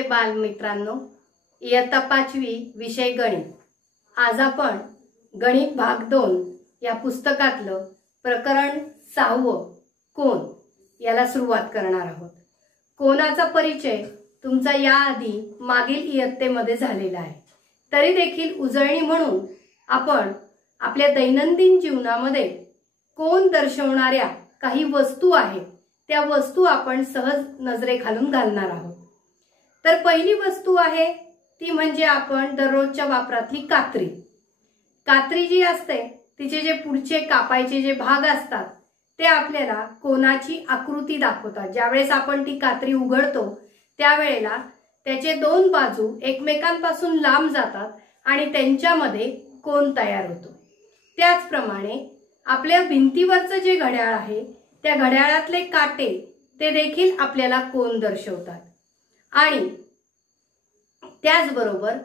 नमस्ते बालमित्रांनो, इयत्ता 5वी विषय गणित। आज आपण गणित भाग 2 या पुस्तकातलं प्रकरण 6 कोन याला सुरुवात करणार आहोत। कोनाचा परिचय तुमचा याआधी मागील इयत्तेमध्ये झालेला आहे, तरी देखील उजळणी म्हणून आपण आपल्या दैनंदिन जीवनामध्ये कोन दर्शवणाऱ्या काही वस्तू आहेत, त्या वस्तू आपण सहज नजरेखालून घालणार आहोत। तर पहिली वस्तू आहे ती म्हणजे आपण दररोजच्या वापरातली कात्री। कात्री जी असते तिचे जे पुढचे कापायचे जे भाग असतात ते आपल्याला कोनाची आकृती दाखवतात। ज्यावेळेस आपण ती कात्री उघडतो त्यावेळेला त्याचे दोन बाजू एकमेकांपासून लांब जातात आणि त्यांच्यामध्ये कोन तयार होतो। त्याचप्रमाणे आपल्या भिंतीवरचं जे घड्याळ आहे त्या घड्याळातले काटे ते देखील आपल्याला कोन दर्शवतात। आणि त्याचबरोबर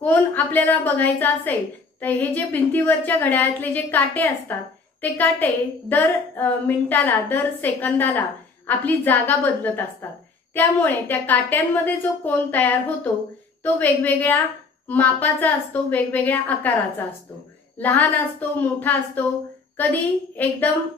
कोन आपल्याला बघायचा असेल तर हे जे भिंतीवरच्या घड्याळातले जे काटे असतात ते काटे दर मिनिटाला दर सेकंदाला आपली जागा बदलत असतात। त्यामुळे त्या काट्यांमध्ये जो कोन तयार होतो तो वेगवेगळ्या मापाचा असतो, वेगवेगळ्या आकाराचा असतो, लहान असतो, मोठा असतो, कधी एकदम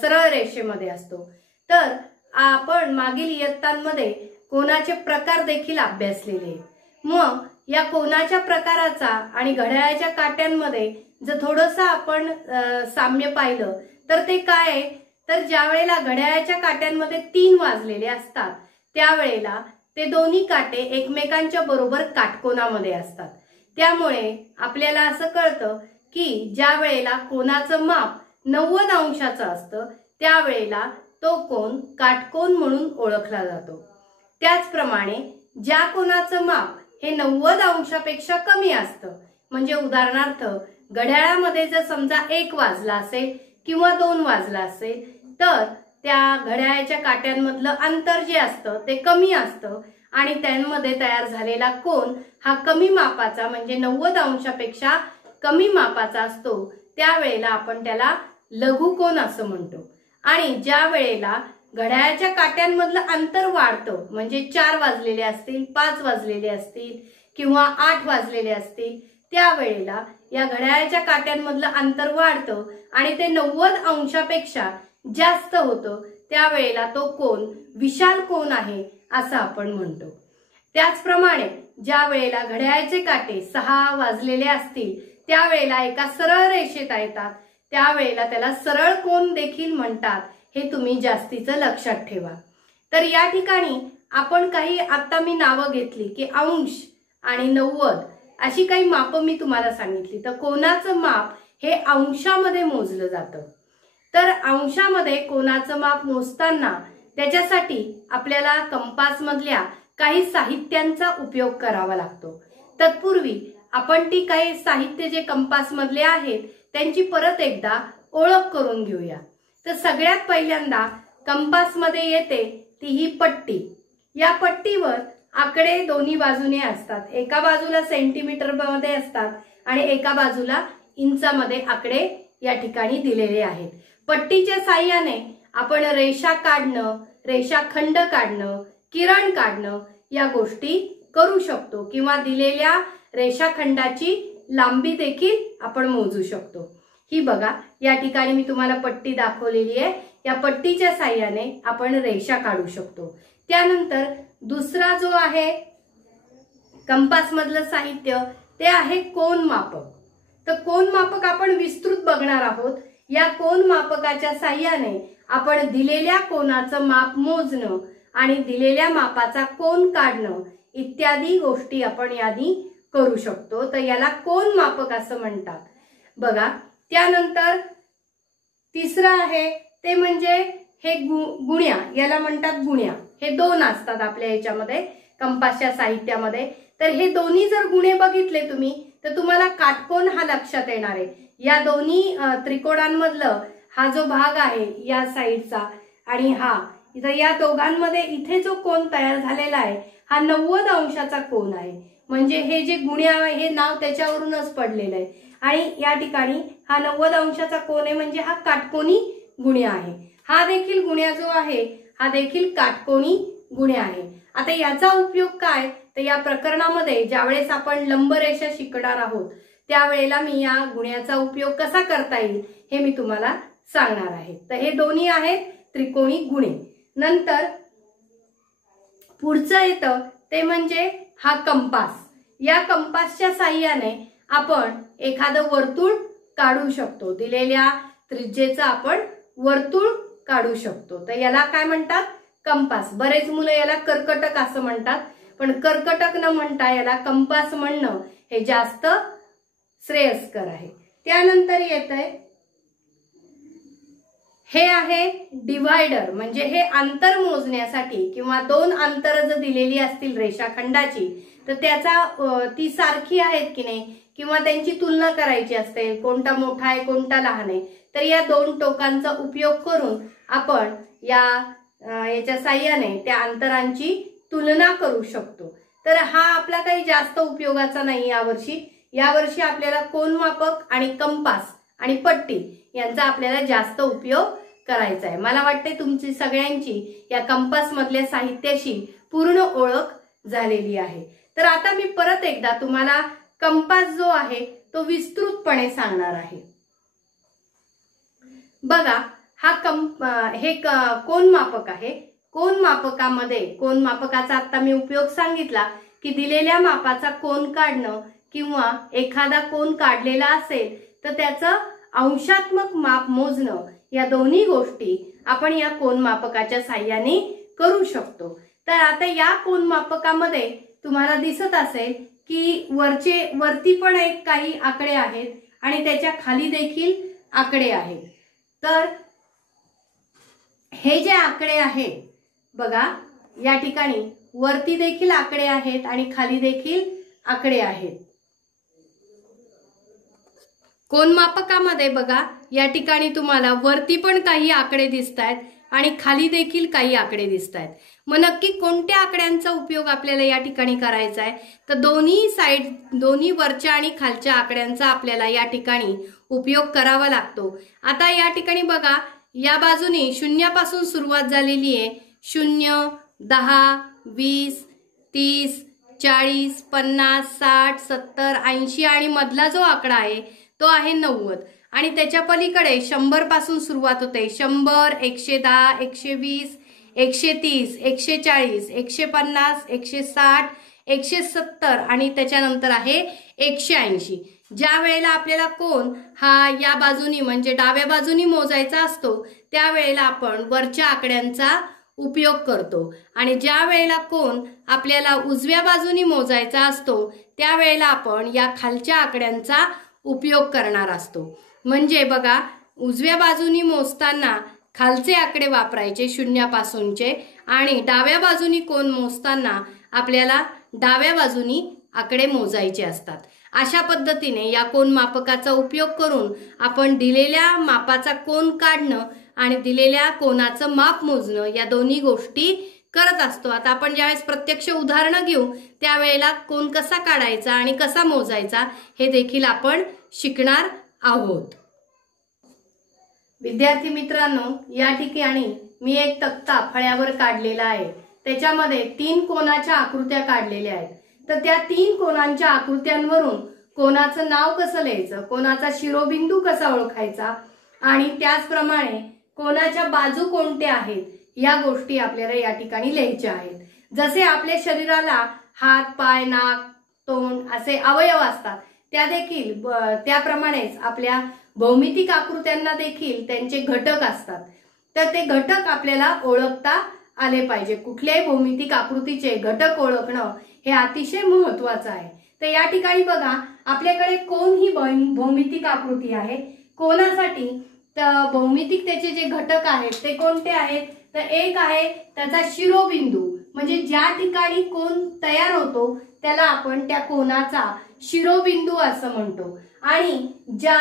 सरळ रेषेमध्ये असतो। तर आपण मागील इयत्तांमध्ये कोनाचे प्रकार देखील अभ्यासलेले आहेत। मग या कोनाच्या प्रकाराचा आणि घड्याळाच्या काट्यांमध्ये जर थोडंसं आपण साम्य पाहिलं तर ते काय आहे, तर ज्या वेळेला घड्याळाच्या काट्यांमध्ये 3 वाजलेले असतात त्यावेळेला ते दोन्ही काटे एकमेकांच्या बरोबर काटकोनामध्ये असतात। त्यामुळे आपल्याला असं कळतं की ज्या वेळेला कोनाचं माप 90 अंशाचं असतं त्यावेळेला तो कोन काटकोन म्हणून ओळखला जातो। त्याचप्रमाणे ज्या कोनाचं माप हे 90 अंशापेक्षा कमी असतं, म्हणजे उदाहरणार्थ घड्याळामध्ये जर समजा 1 वाजला असेल किंवा 2 वाजला असेल तर त्या घड्याळाच्या काट्यांमधलं अंतर जे असतं ते कमी असतं आणि त्यांमध्ये तयार झालेला कोन हा कमी मापाचा म्हणजे 90 अंशापेक्षा कमी मापाचा असतो। त्यावेळेला आपण त्याला लघु कोन असं म्हणतो। आणि ज्या वेळेला घड्याळाच्या काट्यांमधलं अंतर वाढतं म्हणजे 4 वाजलेले असतील, 5 वाजलेले असतील किंवा 8 वाजलेले असतील त्यावेळेला या घड्याळाच्या काट्यांमधलं अंतर वाढतं आणि ते 90 अंशापेक्षा जास्त होतं, त्यावेळेला तो कोन विशाल कोन आहे असं आपण म्हणतो। त्याचप्रमाणे ज्या वेळेला घड्याळाचे काटे 6 वाजलेले असतील त्यावेळेला एका सरळ रेषेत येतात त्यावेळेला त्याला सरळ कोन देखील म्हणतात, हे तुम्ही जास्तीचं लक्षात ठेवा। तर या ठिकाणी आपण काही आता मी नावं घेतली की अंश आणि 90 अशी काही मापं मी तुम्हाला सांगितली। तर कोनाचं माप हे अंशामध्ये मोजलं जातं। तर अंशामध्ये कोनाचं माप मोजताना त्याच्यासाठी आपल्याला कंपास मधल्या काही साहित्यांचा उपयोग करावा लागतो। तत्पूर्वी आपण ती काही साहित्य जे कंपास मधले आहेत त्यांची परत एकदा ओळख करून घेऊया। तर सगळ्यात पहिल्यांदा कंपास मध्ये येते ती ही पट्टी। या पट्टीवर आकडे दोन्ही बाजूने असतात, एका बाजूला सेंटीमीटर मध्ये असतात आणि एका बाजूला इंचामध्ये आकडे या ठिकाणी दिलेले आहेत। पट्टीच्या साहाय्याने आपण रेषा काढणं, रेषाखंड काढणं, किरण काढणं या गोष्टी करू शकतो किंवा दिलेल्या रेषाखंडाची लांबी देखील आपण मोजू शकतो। ही बघा या ठिकाणी मी तुम्हाला पट्टी दाखवलेली आहे, या पट्टीच्या साहाय्याने आपण रेषा काढू शकतो। त्यानंतर दुसरा जो आहे कंपास मधलं साहित्य ते आहे कोन मापक। तर कोन मापक आपण विस्तृत बघणार आहोत। या कोन मापकाच्या साहाय्याने आपण दिलेल्या कोनाचं माप मोजणं आणि दिलेल्या मापाचा कोन काढणं इत्यादी गोष्टी आपण यादी करू शकतो। तर याला कोन मापक असं म्हणतात बघा। त्यानंतर तिसरं आहे ते म्हणजे हे गुण्या, याला म्हणतात गुण्या। हे 2 असतात आपल्या याच्यामध्ये कंपासच्या साहित्यामध्ये। तर हे दोन्ही जर गुणे बघितले तुम्ही तर तुम्हाला काटकोन हा लक्षात येणार आहे। या दोन्ही त्रिकोणांमधलं हा जो भाग आहे या साईडचा आणि हा इथं या दोघांमध्ये इथे जो कोन तयार झालेला आहे हा 90 अंशाचा कोन आहे। म्हणजे हे जे गुण्या हे नाव त्याच्यावरूनच पडलेलं आहे आणि या ठिकाणी हा 90 अंशाचा कोन आहे म्हणजे हा काटकोनी गुण्या आहे। हा देखील गुण्या जो आहे हा देखील काटकोनी गुण्या आहे। आता याचा उपयोग काय, तर या प्रकरणामध्ये ज्यावेळेस आपण लंबरेषा शिकणार आहोत त्यावेळेला मी या गुण्याचा उपयोग कसा करता येईल हे मी तुम्हाला सांगणार आहे. तर हे दोन्ही आहेत त्रिकोणी गुणे. नंतर पुढचं येतं ते म्हणजे हा कंपास. या कंपासच्या साहाय्याने आपण एखादं वर्तुळ काढू शकतो. दिलेल्या त्रिज्येचं आपण वर्तुळ काढू शकतो. तर याला काय म्हणतात, कंपास. बरेच मुलं याला कर्कटक असं म्हणतात, पण कर्कटक न म्हणता याला कंपास म्हणणं हे जास्त श्रेयस्कर आहे. त्यानंतर येतंय हे आहे डिव्हायडर. म्हणजे हे अंतर मोजण्यासाठी किंवा दोन अंतर जर दिलेली असतील रेषाखंडाची तर त्याचा ती सारखी आहेत की नाही किंवा त्यांची तुलना करायची असते, कोणता मोठा आहे कोणता लहान आहे, तर या दोन टोकांचा उपयोग करून आपण याच्या साहाय्याने त्या अंतरांची तुलना करू शकतो. तर हा आपला काही जास्त उपयोगाचा नाही यावर्षी. यावर्षी आपल्याला कोनमापक आणि कंपास आणि पट्टी यांचा आपल्याला जास्त उपयोग करायचा आहे. मला वाटते तुमची सगळ्यांची या कंपास मधल्या साहित्याशी पूर्ण ओळख झालेली आहे. तर आता मी परत एकदा तुम्हाला कंपास जो आहे तो विस्तृतपणे सांगणार आहे. बघा हे कोनमापक आहे. कोनमापकामध्ये कोनमापकाचा आता मी उपयोग सांगितला की दिलेल्या मापाचा कोन काढणं किंवा एखादा कोन काढलेला असेल तर त्याचं अंशात्मक माप मोजणं, या दोन्ही गोष्टी आपण या कोनमापकाच्या साहाय्याने करू शकतो. तर आता या कोनमापकामध्ये तुम्हाला दिसत असेल की वरती पण एक काही आकडे आहेत आणि त्याच्या खाली देखील आकडे आहेत. तर हे जे आकडे आहेत बघा, या ठिकाणी वरती देखील आकडे आहेत आणि खाली देखील आकडे आहेत. कोनमापकामध्ये बघा या ठिकाणी तुम्हाला वरती पण काही आकडे दिसत आहेत आणि खाली देखील काही आकडे दिसत आहेत. मग नक्की कोणत्या आकड्यांचा उपयोग आपल्याला या ठिकाणी करायचा आहे, तर दोन्ही वरच्या आणि खालच्या आकड्यांचा आपल्याला या ठिकाणी उपयोग करावा लागतो. आता या ठिकाणी बघा या बाजूने शून्यापासून सुरुवात झालेली आहे. 0, 10, 20, 30, 40, 50, 60, 70, 80 आणि मधला जो आकडा आहे तो आहे 90 आणि त्याच्या पलीकडे 100 पासून सुरुवात होते. 100, 110, 120, 130, 140, 150, 160, 170 आणि त्याच्यानंतर आहे 180. ज्या वेळेला आपल्याला कोन हा या बाजूनी म्हणजे डाव्या बाजूनी मोजायचा असतो त्यावेळेला आपण वरच्या आकड्यांचा उपयोग करतो आणि ज्या वेळेला कोन आपल्याला उजव्या बाजूनी मोजायचा असतो त्यावेळेला आपण या खालच्या आकड्यांचा उपयोग करणार असतो. म्हणजे बघा उजव्या बाजूनी मोजताना खालचे आकडे वापरायचे शून्यापासूनचे आणि डाव्या बाजूनी कोन मोजताना आपल्याला डाव्या बाजूनी आकडे मोजायचे असतात. अशा पद्धतीने या कोनमापकाचा उपयोग करून आपण दिलेल्या मापाचा कोन काढणं आणि दिलेल्या कोनाचं माप मोजणं या दोन्ही गोष्टी करत असतो. आता आपण ज्यावेळेस प्रत्यक्ष उदाहरणं घेऊ त्यावेळेला कोन कसा काढायचा आणि कसा मोजायचा हे देखील आपण शिकणार आहोत. विद्यार्थी मित्रांनो, या ठिकाणी मी एक तक्ता फळ्यावर काढलेला आहे. त्याच्यामध्ये 3 कोनाच्या आकृत्या काढलेल्या आहेत. तर त्या 3 कोनांच्या आकृत्यांवरून कोनाचं नाव कसं लिहायचं, कोनाचा शिरोबिंदू कसा ओळखायचा आणि त्याचप्रमाणे कोनाच्या बाजू कोणत्या आहेत या गोष्टी आपल्याला या ठिकाणी लिहायच्या आहेत. जसे आपल्या शरीराला हात, पाय, नाक, तोंड असे अवयव असतात त्याप्रमाणेच आपल्या भौमितिक आकृत्यांना देखील त्यांचे घटक असतात. तर ते घटक आपल्याला ओळखता आले पाहिजे. कुठल्याही भौमितिक आकृतीचे घटक ओळखणं हे अतिशय महत्त्वाचं आहे. तर या ठिकाणी बघा आपल्याकडे कोन ही भौमितिक आकृती आहे. कोनासाठी भौमितिक त्याचे जे घटक आहेत ते कोणते आहेत, तर एक आहे त्याचा शिरोबिंदू म्हणजे ज्या ठिकाणी कोन तयार होतो त्याला आपण त्या कोनाचा शिरोबिंदू असं म्हणतो आणि ज्या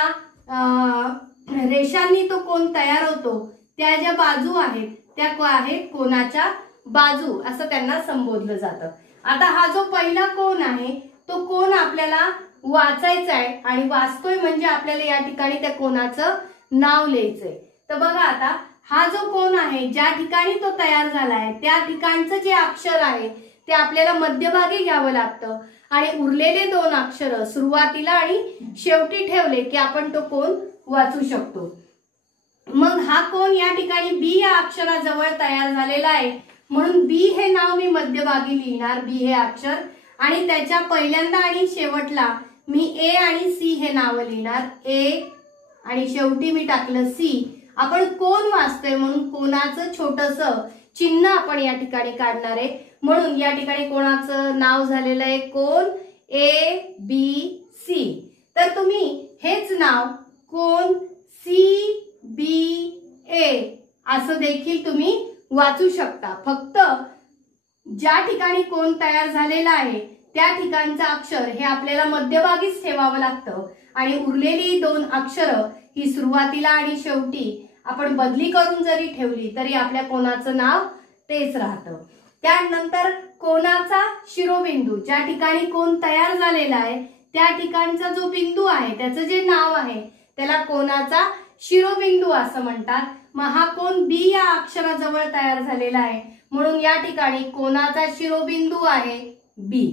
रेषांनी तो कोन तयार होतो त्या ज्या बाजू आहेत त्या आहेत कोनाच्या बाजू असं त्यांना संबोधलं जातं. आता हा जो पहिला कोन आहे तो कोन आपल्याला वाचायचा आहे आणि वाचतोय म्हणजे आपल्याला या ठिकाणी त्या कोनाचं नाव लिहायचंय. तर बघा आता हा जो कोन आहे ज्या ठिकाणी तो तयार झालाय त्या ठिकाणचं जे अक्षर आहे ते आपल्याला मध्यभागी घ्यावं लागतं आणि उरलेले दोन अक्षर सुरुवातीला आणि शेवटी ठेवले की आपण तो कोन वाचू शकतो। मग हा कोन या ठिकाणी बी या अक्षराजवळ तयार झालेला आहे म्हणून बी हे नाव मी मध्यभागी लिहिणार, बी हे अक्षर, आणि त्याच्या पहिल्यांदा आणि शेवटला मी ए आणि सी हे नाव लिहिणार, ए आणि शेवटी मी टाकलं सी। आपण कोन वाचतोय म्हणून कोनाचं छोटंसं चिन्ह आपण या ठिकाणी काढणार आहे म्हणून या ठिकाणी कोणाचं नाव झालेलं आहे कोन ए बी सी। तर तुम्ही हेच नाव कोन सी बी ए असं देखील तुम्ही वाचू शकता। फक्त ज्या ठिकाणी कोन तयार झालेला आहे त्या ठिकाणचं अक्षर हे आपल्याला मध्यभागीच ठेवावं लागतं आणि उरलेली दोन अक्षर ही सुरुवातीला आणि शेवटी आपण बदली करून जरी ठेवली तरी आपल्या कोनाचं नाव तेच राहतं। त्यानंतर कोनाचा शिरोबिंदू, ज्या ठिकाणी कोन तयार झालेला आहे त्या ठिकाणचा जो बिंदू आहे त्याचं जे नाव आहे त्याला कोनाचा शिरोबिंदू असं म्हणतात। मग हा कोन बी या अक्षराजवळ तयार झालेला आहे म्हणून या ठिकाणी कोनाचा शिरोबिंदू आहे बी।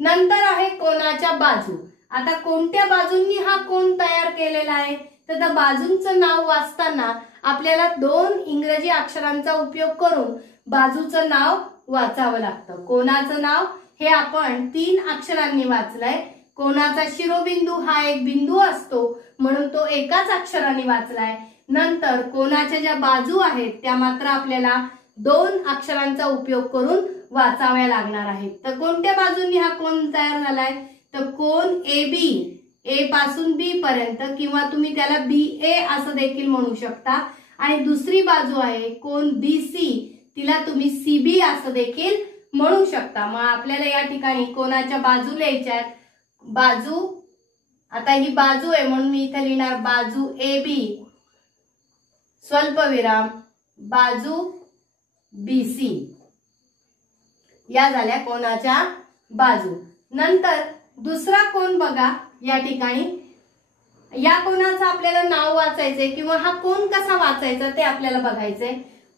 नंतर आहे कोनाच्या बाजू। आता कोणत्या बाजूंनी हा कोन तयार केलेला आहे तर त्या बाजूंचं नाव वाचताना आपल्याला दोन इंग्रजी अक्षरांचा उपयोग करून बाजूचं नाव वाचावं लागतं। कोनाचं नाव हे आपण 3 अक्षरांनी वाचलंय। कोनाचा शिरोबिंदू हा एक बिंदू असतो म्हणून तो एकाच अक्षराने वाचलाय। नंतर कोनाच्या ज्या बाजू आहेत त्या मात्र आपल्याला 2 अक्षरांचा उपयोग करून वाचाव्या लागणार आहेत। तर कोणत्या बाजूंनी हा कोन तयार झालाय तर कोन ए बी, ए पासून बी पर्यंत, किंवा तुम्ही त्याला बी ए असं देखील म्हणू शकता, आणि दुसरी बाजू आहे कोन बी सी, तिला तुम्ही सी बी असं देखील म्हणू शकता। मग आपल्याला या ठिकाणी कोनाच्या बाजू लिहायच्या आहेत। बाजू, आता ही बाजू आहे म्हणून मी इथे लिहिणार बाजू ए बी स्वल्पविराम बाजू बी सी, या झाल्या कोनाच्या बाजू। नंतर दुसरा कोन बघा, या ठिकाणी या कोनाचं आपल्याला नाव वाचायचंय किंवा हा कोन कसा वाचायचा ते आपल्याला बघायचंय।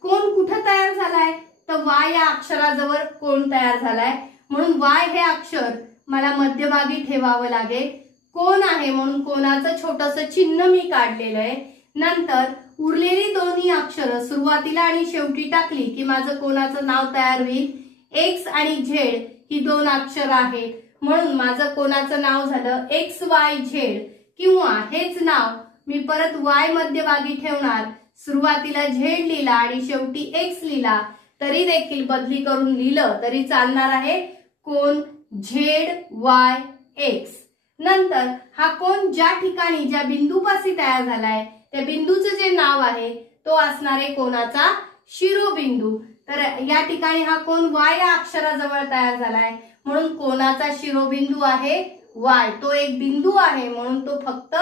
कोन कुठे तयार झालाय तर वाय या अक्षराजवळ कोन तयार झालाय म्हणून वाय हे अक्षर मला मध्यभागी ठेवावं लागेल। कोन आहे म्हणून कोनाचं छोटंसं चिन्ह मी काढलेलं आहे। नंतर उरलेली दोन्ही अक्षर सुरुवातीला आणि शेवटी टाकली की माझं कोनाचं नाव तयार होईल। एक्स आणि झेड ही 2 अक्षर आहेत म्हणून माझं कोनाचं नाव झालं एक्स वाय झेड, किंवा हेच नाव मी परत वाय मध्यभागी ठेवणार, सुरुवातीला झेड लिहिला आणि शेवटी एक्स लिहिला तरी देखील बदली करून लिहिलं तरी चालणार आहे, कोन झेड वाय एक्स। नंतर हा कोन ज्या ठिकाणी ज्या बिंदूपाशी तयार झालाय त्या बिंदूचं जे नाव आहे तो असणार आहे कोनाचा शिरोबिंदू। तर या ठिकाणी हा कोन वाय या अक्षराजवळ तयार झालाय म्हणून कोनाचा शिरोबिंदू आहे वाय, तो एक बिंदू आहे म्हणून तो फक्त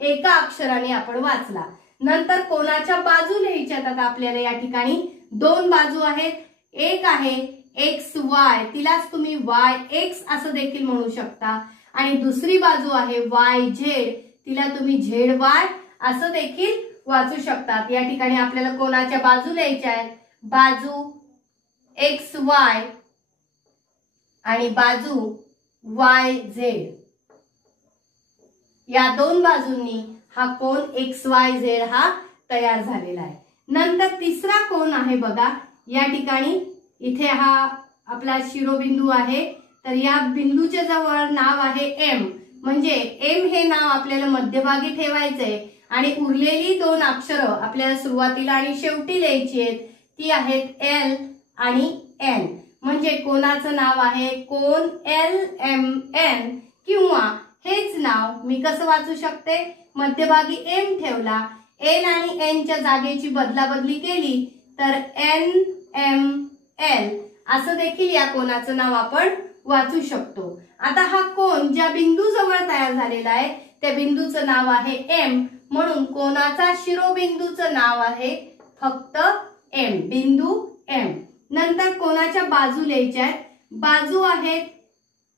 एका अक्षराने आपण वाचला। नंतर कोनाच्या बाजू लिहायच्यात। आता आपल्याला या ठिकाणी 2 बाजू आहेत, एक आहे एक्स वाय, तिलाच तुम्ही वाय एक्स असं देखील म्हणू शकता, आणि दुसरी बाजू आहे वाय झेड, तिला तुम्ही झेड वाय असं देखील वाचू शकतात। या ठिकाणी आपल्याला कोनाच्या बाजू लिहायच्या आहेत, बाजू एक्स वाय आणि बाजू वाय झेड, या 2 बाजूंनी हा कोन एक्स वाय झेड हा तयार झालेला आहे। नंतर तिसरा कोन आहे बघा, या ठिकाणी इथे हा आपला शिरोबिंदू आहे तर या बिंदूच्या जवळ नाव आहे एम, म्हणजे एम हे नाव आपल्याला मध्यभागी ठेवायचंय आणि उरलेली 2 अक्षरं आपल्याला सुरुवातीला आणि शेवटी लिहायची आहेत, ती आहेत एल आणि एन। म्हणजे कोनाचं नाव आहे कोन एल एम एन, किंवा हेच नाव मी कसं वाचू शकते, मध्यभागी एम ठेवला, एल आणि एन च्या जागेची बदलाबदली केली तर एन एम एल असं देखील या कोनाचं नाव आपण वाचू शकतो। आता हा कोन ज्या बिंदू जवळ तयार झालेला आहे त्या बिंदूचं नाव आहे एम म्हणून कोनाचा शिरोबिंदूचं नाव आहे फक्त एम, बिंदू एम। नंतर कोनाच्या बाजू लिहायच्या आहेत, बाजू आहेत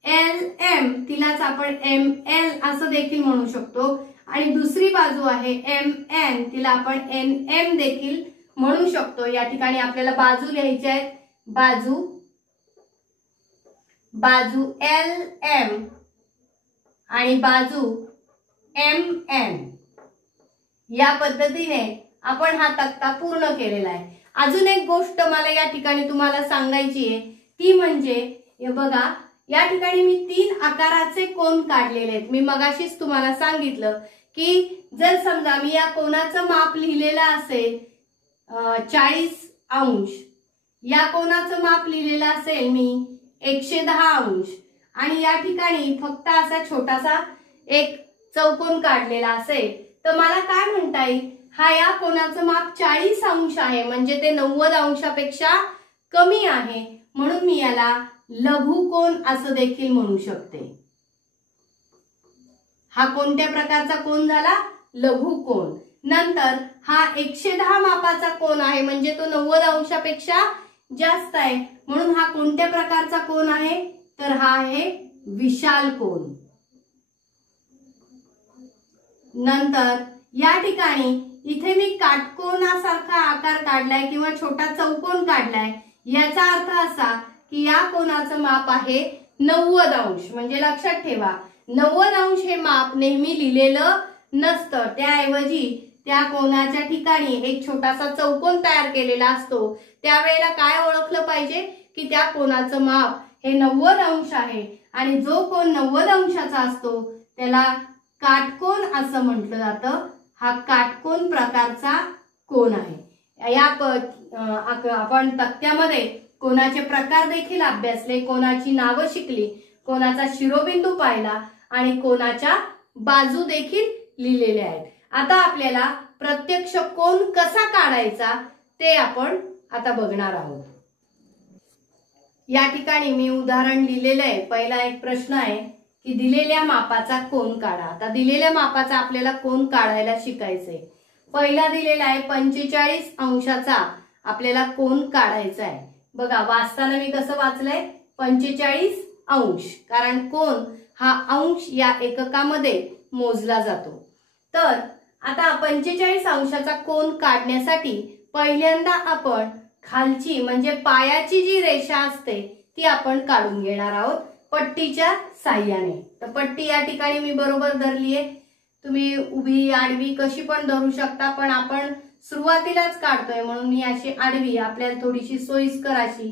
एल एम, तिलाच आपण एम एल असं देखील म्हणू शकतो, आणि दुसरी बाजू आहे MN, तिला आपण NM देखील म्हणू शकतो। या ठिकाणी आपल्याला बाजू लिहायच्या आहेत, बाजू LM आणि बाजू MN। या पद्धतीने आपण हा तक्ता पूर्ण केलेला आहे। अजून एक गोष्ट मला या ठिकाणी तुम्हाला सांगायची आहे, ती म्हणजे हे बघा, या ठिकाणी मी 3 आकाराचे कोन काढलेले आहेत। मी मगाशीच तुम्हाला सांगितलं की जर समजा मी या कोनाचं माप लिहिलेलं असेल 40 अंश, या कोनाचं माप लिहिलेलं असेल मी 110 अंश आणि या ठिकाणी फक्त असा छोटासा एक चौकोन काढलेला असेल, तर मला काय म्हणता येईल, हा या कोनाचं माप 40 अंश आहे, म्हणजे ते 90 अंशापेक्षा कमी आहे, म्हणून मी याला लघुकोन असं देखील म्हणू शकते। हा कोणत्या प्रकारचा कोन झाला, लघुकोन। नंतर हा 110 मापाचा कोन आहे, म्हणजे तो 90 अंशापेक्षा जास्त आहे, म्हणून हा कोणत्या प्रकारचा कोन आहे, तर हा आहे विशाल कोन। नंतर या ठिकाणी इथे मी काटकोनासारखा आकार काढलाय किंवा छोटा चौकोन काढलाय, याचा अर्थ असा की या कोनाचं माप आहे 90 अंश। म्हणजे लक्षात ठेवा, 90 अंश हे माप नेहमी लिहिलेलं नसतं, त्याऐवजी त्या कोनाच्या ठिकाणी एक छोटासा चौकोन तयार केलेला असतो। त्यावेळेला काय ओळखलं पाहिजे की त्या कोनाचं माप हे 90 अंश आहे आणि जो कोन 90 अंशाचा असतो त्याला काटकोन असं म्हटलं जातं। हा काटकोन प्रकारचा कोन आहे। या आपण तक्त्यामध्ये कोनाचे प्रकार देखील अभ्यासले, कोनाची नावं शिकली, कोनाचा शिरोबिंदू पाहिला आणि कोनाच्या बाजू देखील लिहिलेल्या आहेत। आता आपल्याला प्रत्यक्ष कोन कसा काढायचा ते आपण आता बघणार आहोत। या ठिकाणी मी उदाहरण लिहिलेलं आहे। पहिला एक प्रश्न आहे की दिलेल्या मापाचा कोन काढा। आता दिलेल्या मापाचा आपल्याला कोन काढायला शिकायचंय। पहिला दिलेला आहे 45 अंशाचा आपल्याला कोन काढायचा आहे। बघा, वाचताना मी कसं वाचलंय, 45 अंश, कारण कोन हा अंश या एककामध्ये मोजला जातो। तर आता 45 अंशाचा कोन काढण्यासाठी पहिल्यांदा आपण खालची म्हणजे पायाची जी रेषा असते ती आपण काढून घेणार आहोत पट्टीच्या साहाय्याने। तर पट्टी या ठिकाणी मी बरोबर धरली आहे, तुम्ही उभी आडवी कशी पण धरू शकता, पण आपण सुरुवातीलाच काढतोय म्हणून मी अशी आडवी, आपल्याला थोडीशी सोयीस्कर अशी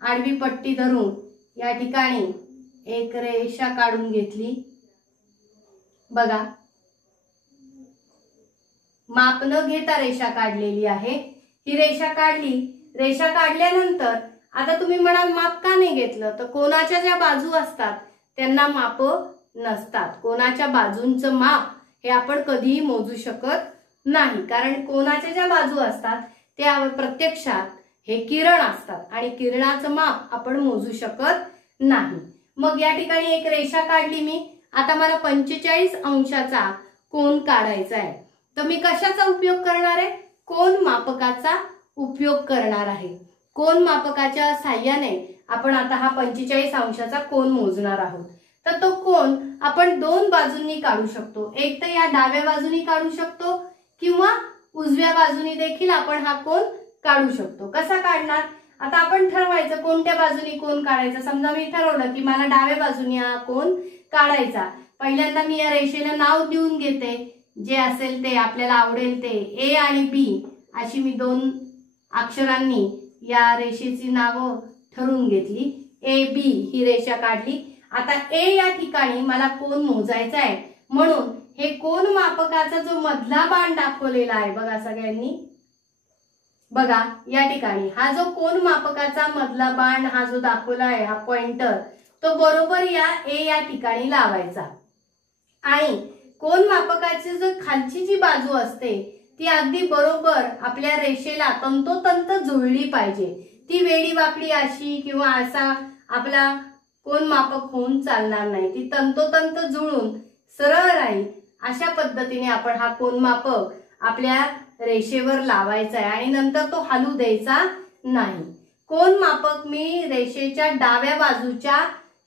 आडवी पट्टी धरून या ठिकाणी एक रेषा काढून घेतली। बघा, माप न घेता रेषा काढलेली आहे। ही रेषा काढली। रेषा काढल्यानंतर आता तुम्ही म्हणाल माप का नाही घेतलं, तर कोनाच्या ज्या बाजू असतात त्यांना माप नसतात। कोनाच्या बाजूंचं माप हे आपण कधीही मोजू शकत नाही, कारण कोनाच्या ज्या बाजू असतात त्या प्रत्यक्षात हे किरण असतात आणि किरणाचं माप आपण मोजू शकत नाही। मग या ठिकाणी एक रेषा काढली मी। आता मला 45 अंशाचा कोन काढायचा आहे, तर मी कशाचा उपयोग करणार आहे, कोन मापकाचा उपयोग करणार आहे। कोन मापकाच्या साहाय्याने आपण आता हा 45 अंशाचा कोन मोजणार आहोत। तर तो कोन आपण 2 बाजूंनी काढू शकतो, एक तर या डाव्या बाजूनी काढू शकतो किंवा उजव्या बाजूनी देखील आपण हा कोन काढू शकतो। कसा काढणार, आता आपण ठरवायचं कोणत्या बाजूनी कोन काढायचा। समजा मी ठरवलं की मला डाव्या बाजूनी हा कोन काढायचा। पहिल्यांदा मी या रेषेला नाव देऊन घेते, जे असेल ते आपल्याला आवडेल ते, A आणि B अशी मी 2 अक्षरांनी या रेषेची नावं ठरवून घेतली। AB ही रेषा काढली। आता A या ठिकाणी मला कोन मोजायचा आहे, म्हणून हे कोन मापकाचा जो मधला बाण दाखवलेला आहे, बघा सगळ्यांनी, बघा या ठिकाणी हा जो कोन मापकाचा मधला बाण हा जो दाखवला आहे, हा पॉइंटर, तो बरोबर या A या ठिकाणी लावायचा आणि कोन मापकाची जो खालची जी बाजू असते ती अगदी बरोबर आपल्या रेषेला तंतोतंत जुळली पाहिजे। ती वेडी वाकडी अशी किंवा असा आपला कोन मापक होऊन चालणार नाही, ती तंतोतंत जुळून सरळ राहील अशा पद्धतीने आपण हा कोन मापक आपल्या रेषेवर लावायचा आहे आणि नंतर तो हलू द्यायचा नाही। कोन मापक मी रेषेच्या डाव्या बाजूच्या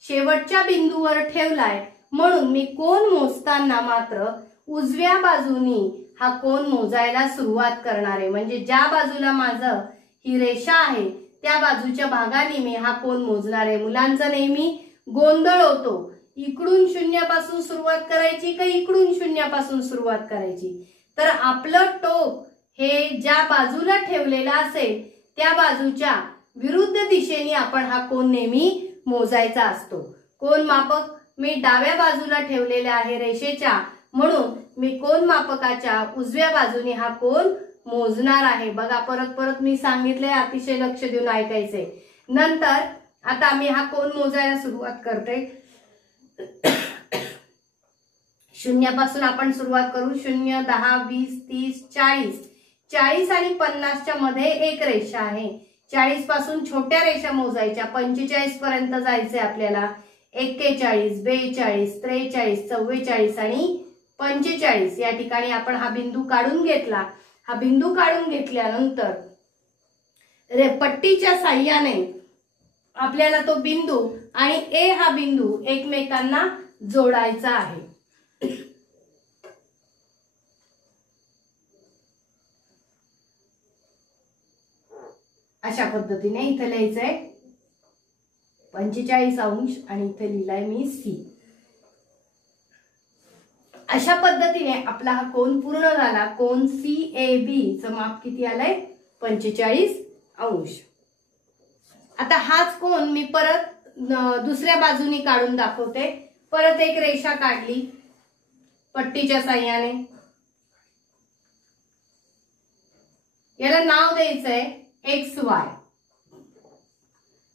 शेवटच्या बिंदूवर ठेवलाय, म्हणून मी कोन मोजताना मात्र उजव्या बाजूनी हा कोन मोजायला सुरुवात करणार आहे। म्हणजे ज्या बाजूला माझं ही रेषा आहे त्या बाजूच्या भागाने मी हा कोन मोजणार आहे। मुलांचा नेहमी गोंधळ होतो, इकडून शून्यापासून सुरुवात करायची का इकडून शून्यापासून सुरुवात करायची। तर आपलं टोक हे ज्या बाजूला ठेवलेलं असेल त्या बाजूच्या विरुद्ध दिशेने आपण हा कोन नेहमी मोजायचा असतो। कोन मापक मी डाव्या बाजूला ठेवलेले आहे रेषेच्या, म्हणून मी कोन मापकाच्या उजव्या बाजूने हा कोन मोजणार आहे। बघा परत परत मी सांगितलंय, अतिशय लक्ष देऊन ऐकायचंय। नंतर आता मी हा कोन मोजायला सुरुवात करते। शून्यापासून आपण सुरुवात करू। 0, 10, 20, 30, 40। 40 आणि 50च्या मध्ये एक रेषा आहे। 40 पासून छोट्या रेषा मोजायच्या, 45 पर्यंत जायचंय आपल्याला। 41, 42, 43, 44 आणि 45 या ठिकाणी आपण हा बिंदू काढून घेतला। हा बिंदू काढून घेतल्यानंतर पट्टीच्या साहाय्याने आपल्याला तो बिंदू आणि ए हा बिंदू एकमेकांना जोडायचा आहे। अशा पद्धतीने इथे लिहायचंय 45 अंश आणि इथे लिहिलाय मी सी। अशा पद्धतीने आपला हा कोन पूर्ण झाला। कोन CAB चं माप किती आलंय? 45 अंश। आता हाच कोन मी परत दुसऱ्या बाजूनी काढून दाखवते। परत एक रेषा काढली पट्टीच्या साहाय्याने, याला नाव द्यायचंय XY।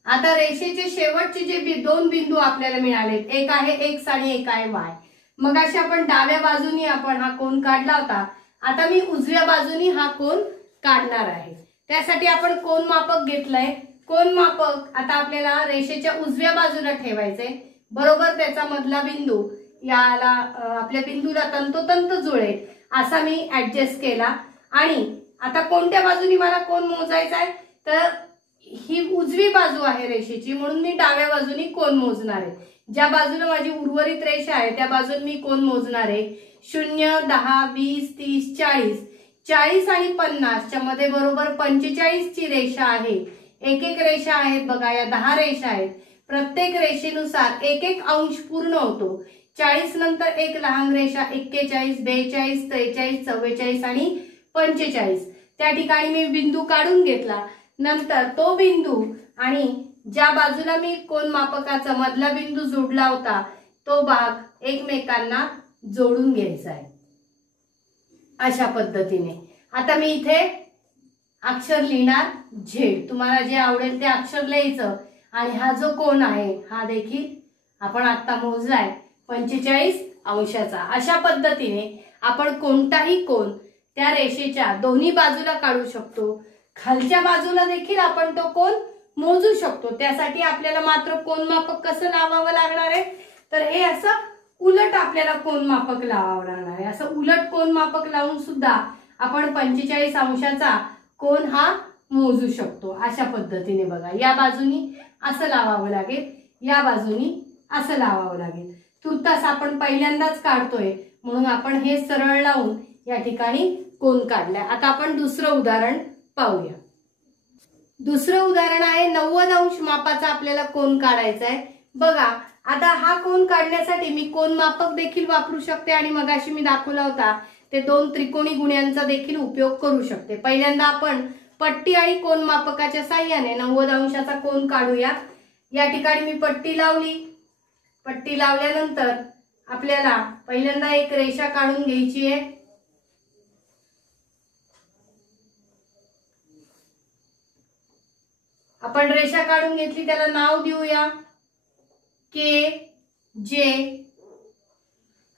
आता रेषेचे शेवटचे जे दोन बिंदू आपल्याला मिळाले, एक आहे X आणि एक आहे Y। मग अशा आपण डाव्या बाजूनी आपण हा कोन काढला होता, आता मी उजव्या बाजूनी हा कोन काढणार आहे। त्यासाठी आपण कोन मापक घेतलंय। कोन मापक आता आपल्याला रेषेच्या उजव्या बाजूला ठेवायचंय, बरोबर त्याचा मधला बिंदू याला आपल्या बिंदूला तंतोतंत जुळेल असा मी ऍडजस्ट केला। आणि आता कोणत्या बाजूनी मला कोन मोजायचा आहे, तर ही उजवी बाजू आहे रेषेची, म्हणून मी डाव्या बाजूनी कोन मोजणार आहे। ज्या बाजूला माझी उर्वरित रेषा आहे त्या बाजून मी कोन मोजणार आहे। 0, 10, 20, 30, 40। 40 आणि 50च्या मध्ये बरोबर 45 ची रेषा आहे। एक एक रेषा आहेत बघा, या 10 रेषा आहेत। प्रत्येक रेषेनुसार एक एक अंश पूर्ण होतो। 40 नंतर एक लहान रेषा 41, 42, 43, 44 आणि 45। त्या ठिकाणी मी बिंदू काढून घेतला। नंतर तो बिंदू आणि ज्या बाजूला मी कोन मापकाचा मधला बिंदू जोडला होता तो भाग एकमेकांना जोडून घ्यायचा आहे अशा पद्धतीने। आता मी इथे अक्षर लिहिणार Z। तुम्हाला जे आवडेल ते अक्षर लिहायचं। आणि हा जो कोन आहे हा देखील आपण आता मोजलाय 45 अंशाचा। अशा पद्धतीने आपण कोणताही कोन त्या रेषेच्या दोन्ही बाजूला काढू शकतो। खालच्या बाजूला देखील आपण तो कोन मोजू शकतो। त्यासाठी आपल्याला मात्र कोन मापक कसं लावावं लागणार आहे, तर हे असं उलट आपल्याला कोन मापक लावावं लागणार आहे। असं उलट कोन मापक लावून सुद्धा आपण 45 अंशाचा कोन हा मोजू शकतो अशा पद्धतीने। बघा या बाजूनी असं लावावं लागेल, या बाजूनी असं लावावं लागेल। तुर्तास आपण पहिल्यांदाच काढतोय म्हणून आपण हे सरळ लावून या ठिकाणी कोन काढलाय। आता आपण दुसरं उदाहरण पाहूया। दुसरं उदाहरण आहे 90 अंश मापाचा आपल्याला कोन काढायचा आहे। बघा आता हा कोन काढण्यासाठी मी कोन मापक देखील वापरू शकते आणि मगाशी मी दाखवला होता ते दोन त्रिकोणी गुण्यांचा देखील उपयोग करू शकते। पहिल्यांदा आपण पट्टी आणि कोन मापकाच्या साहाय्याने 90 अंशाचा कोन काढूया। या ठिकाणी मी पट्टी लावली। पट्टी लावल्यानंतर आपल्याला पहिल्यांदा एक रेषा काढून घ्यायची आहे। आपण रेषा काढून घेतली, त्याला नाव देऊया KJ।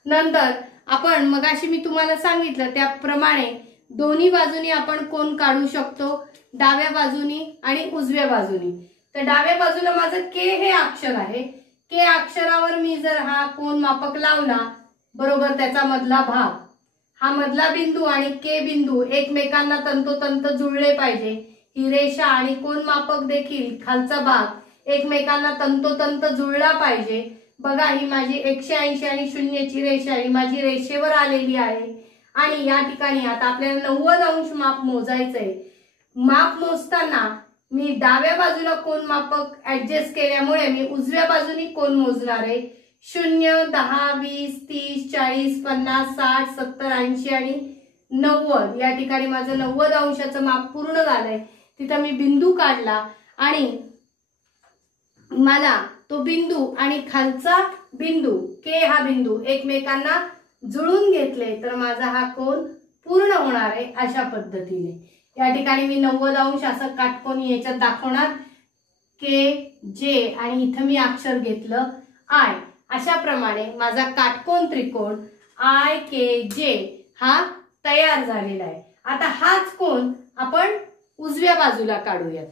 नंतर आपण मगाशी मी तुम्हाला सांगितलं त्याप्रमाणे दोन्ही बाजूनी आपण कोन काढू शकतो, डाव्या बाजूनी आणि उजव्या बाजूनी। तर डाव्या बाजूला माझं K हे अक्षर आहे। K अक्षरावर मी जर हा कोन मापक लावला, बरोबर त्याचा मधला भाग, हा मधला बिंदू आणि K बिंदू एकमेकांना तंतोतंत जुळले पाहिजे। ही रेषा आणि कोन मापक देखील खालचा भाग एकमेकांना तंतोतंत जुळला पाहिजे। बघा ही माझी 180 आणि 0 ची रेषा ही माझी रेषेवर आलेली आहे आणि या ठिकाणी आता आपल्याला 90 अंश माप मोजायचंय। माप मोजताना मी डाव्या बाजूला कोन मापक ऍडजस्ट केल्यामुळे मी उजव्या बाजूनी कोन मोजणार आहे। 0, 10, 20, 30, 40, 50, 60, 70, 80 आणि 90 या ठिकाणी माझं 90 अंशाचं माप पूर्ण झालंय। तिथं मी बिंदू काढला आणि मला तो बिंदू आणि खालचा बिंदू के हा बिंदू एकमेकांना जुळून घेतले तर माझा हा कोन पूर्ण होणार आहे अशा पद्धतीने। या ठिकाणी मी 90 अंश असं काटकोन याच्यात दाखवणार के जे आणि इथं मी अक्षर घेतलं आय। अशा प्रमाणे माझा काटकोन त्रिकोण आय के जे हा तयार झालेला आहे। आता हाच कोन आपण उजव्या बाजूला काढूया।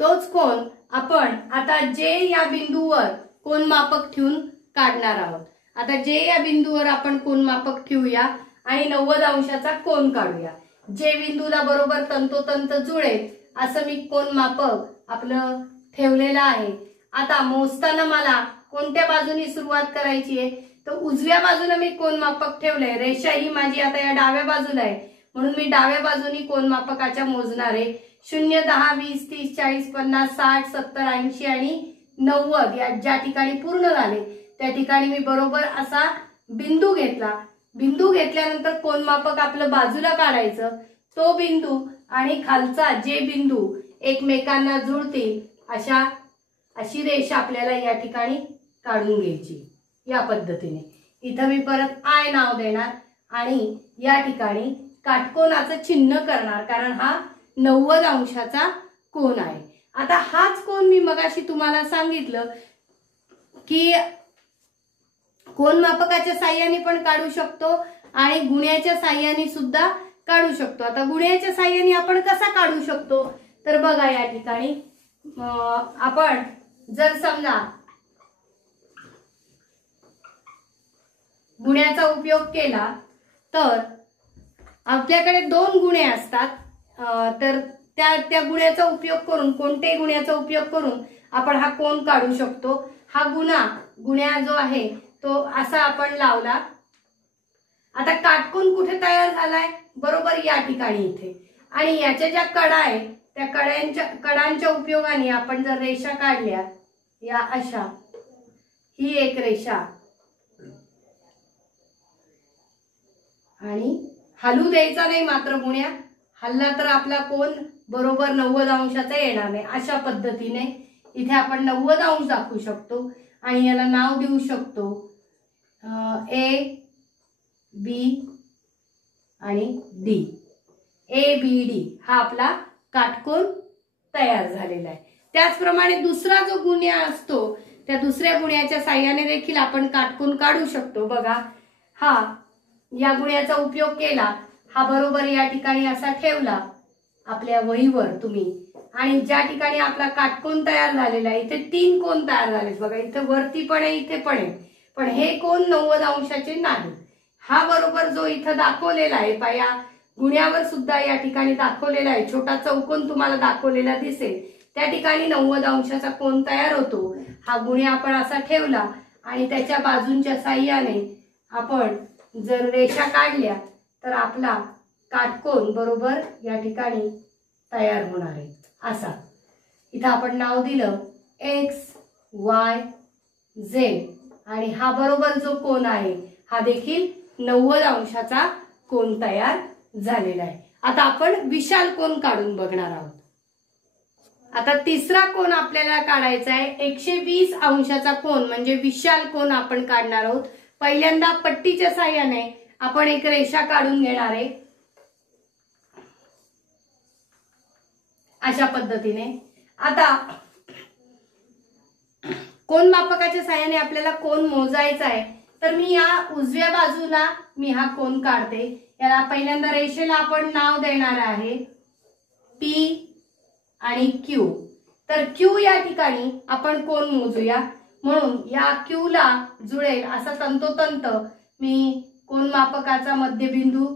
तोच कोन आपण आता जे या बिंदूवर कोन मापक ठेवून काढणार आहोत। आता जे या बिंदूवर आपण कोन मापक ठेवूया आणि 90 अंशाचा कोन काढूया। जे बिंदूला बरोबर तंतोतंत जुळेल असं मी कोन मापक आपलं ठेवलेलं आहे। आता मोजताना मला कोणत्या बाजूनी सुरुवात करायची आहे तर उजव्या बाजूला मी कोन मापक ठेवलंय। रेषा ही माझी आता या डाव्या बाजूला आहे म्हणून मी डाव्या बाजूनी कोन मापकाच्या मोजणार आहे। 0, 10, 20, 30, 40, 50, 60, 70, 80 आणि 90 या ज्या ठिकाणी पूर्ण झाले त्या ठिकाणी मी बरोबर असा बिंदू घेतला। बिंदू घेतल्यानंतर कोन मापक आपलं बाजूला काढायचं। तो बिंदू आणि खालचा जे बिंदू एकमेकांना जुळतील अशी रेषा आपल्याला या ठिकाणी काढून घ्यायची या पद्धतीने। इथं मी परत आय नाव देणार आणि या ठिकाणी काटकोनाचं चिन्ह करणार कारण हा 90 अंशाचा कोन आहे। आता हाच कोन मी मगाशी तुम्हाला सांगितलं की कोन मापकाच्या साहाय्याने पण काढू शकतो आणि गुण्याच्या साहाय्याने सुद्धा काढू शकतो। आता गुण्याच्या साहाय्याने आपण कसा काढू शकतो तर बघा या ठिकाणी आपण जर समजा गुण्याचा उपयोग केला तर आपल्याकडे 2 गुणे असतात तर त्या गुण्याचा उपयोग करून कोणत्याही गुण्याचा उपयोग करून आपण हा कोन काढू शकतो। हा गुण्या जो आहे तो असा आपण लावला। आता काटकोन कुठे तयार झालाय बरोबर या ठिकाणी इथे आणि याच्या ज्या कडा आहे त्या कडांच्या उपयोगाने आपण जर रेषा काढल्या या अशा ही एक रेषा आणि हलू द्यायचा नाही मात्र गुण्या हल्ला तर आपला कोन बरोबर 90 अंशाचा येणार नाही। अशा पद्धतीने इथे आपण 90 अंश दाखवू शकतो आणि याला नाव देऊ शकतो ए बी आणि डी। ए बी डी हा आपला काटकोन तयार झालेला आहे। त्याचप्रमाणे दुसरा जो गुण्या असतो त्या दुसऱ्या गुण्याच्या साहाय्याने देखील आपण काटकोन काढू शकतो। बघा हा या गुण्याचा उपयोग केला हा बरोबर या ठिकाणी असा ठेवला आपल्या वहीवर तुम्ही आणि ज्या ठिकाणी आपला काटकोन तयार झालेला आहे इथे 3 कोन तयार झालेत। बघा इथे वरती पण आहे इथे पण आहे पण हे कोन 90 अंशाचे नाही। हा बरोबर जो इथं दाखवलेला आहे पाया गुण्यावर सुद्धा या ठिकाणी दाखवलेला आहे छोटा चौकोन तुम्हाला दाखवलेला दिसेल त्या ठिकाणी 90 अंशाचा कोन तयार होतो। हा गुण्या आपण असा ठेवला आणि त्याच्या बाजूंच्या साहाय्याने आपण जर रेषा काढल्या तर आपला काटकोन बरोबर या ठिकाणी तयार होणार आहे असा। इथं आपण नाव दिलं एक्स वाय झेड आणि हा बरोबर जो कोन आहे हा देखील 90 अंशाचा कोन तयार झालेला आहे। आता आपण विशाल कोन काढून बघणार आहोत। आता तिसरा कोन आपल्याला काढायचा आहे 120 अंशाचा कोन म्हणजे विशाल कोन आपण काढणार आहोत। पहिल्यांदा पट्टीच्या साहाय्याने आपण एक रेषा काढून घेणार आहे अशा पद्धतीने। आता कोन मापकाच्या साहाय्याने आपल्याला कोन मोजायचा आहे तर मी या उजव्या बाजूला मी हा कोन काढते। याला पहिल्यांदा रेषेला आपण नाव देणार आहे पी आणि क्यू। तर क्यू या ठिकाणी आपण कोन मोजूया म्हणून या क्यू ला जुळेल असा तंतोतंत मी कोन मापकाचा मध्यबिंदू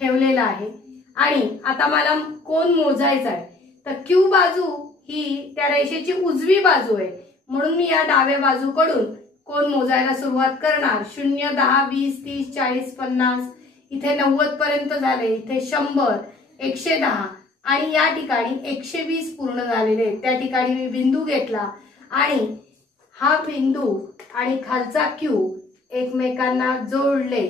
ठेवलेला आहे आणि आता मला कोन मोजायचा आहे तर क्यू बाजू ही त्या रेषेची उजवी बाजू आहे म्हणून मी या डाव्या बाजूकडून कोण मोजायला सुरुवात करणार। 0, 10, 20, 30, 40, 50, इथे 90 पर्यंत झाले, इथे 100, 110 आणि या ठिकाणी 120 पूर्ण झालेले। त्या ठिकाणी मी बिंदू घेतला आणि हा बिंदू आणि खालचा क्यू एकमेकांना जोडले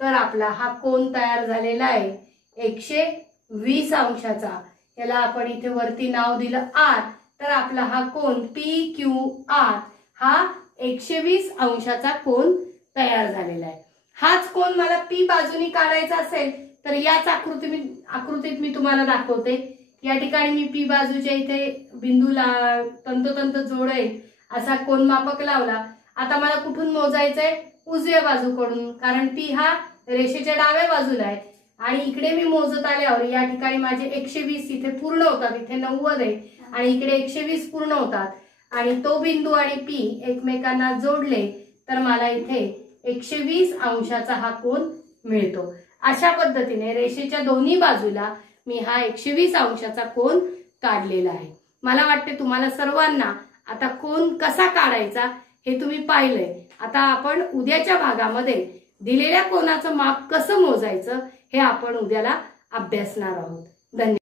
तर आपला हा कोन तयार झालेला आहे 120 अंशाचा। याला आपण इथे वरती नाव दिलं आर, तर आपला हा कोन PQR हा 120 अंशाचा कोन तयार झालेला आहे। हाच कोन मला P बाजूनी काढायचा असेल तर याच आकृतीत मी तुम्हाला दाखवते। या ठिकाणी मी P बाजूच्या इथे बिंदूला तंतोतंत जोडेल असा कोनमापक लावला। आता मला कुठून मोजायचंय? उजव्या बाजूकडून, कारण P हा रेषेच्या डाव्या बाजूला आहे आणि इकडे मी मोजत आल्यावर या ठिकाणी माझे 120 इथे पूर्ण होतात, इथे 90 आहे आणि इकडे 120 पूर्ण होतात आणि तो बिंदू आणि P एकमेकांना जोडले तर मला इथे 120 अंशाचा हा कोन मिळतो। अशा पद्धतीने रेषेच्या दोन्ही बाजूला मी हा 120 अंशाचा कोन काढलेला आहे। मला वाटते तुम्हाला सर्वांना आता कोन कसा काढायचा हे तुम्ही पाहिलंय। आता आपण उद्याच्या भागामध्ये दिलेल्या कोनाचं माप कसं मोजायचं हे आपण उद्याला अभ्यासणार आहोत। धन्यवाद।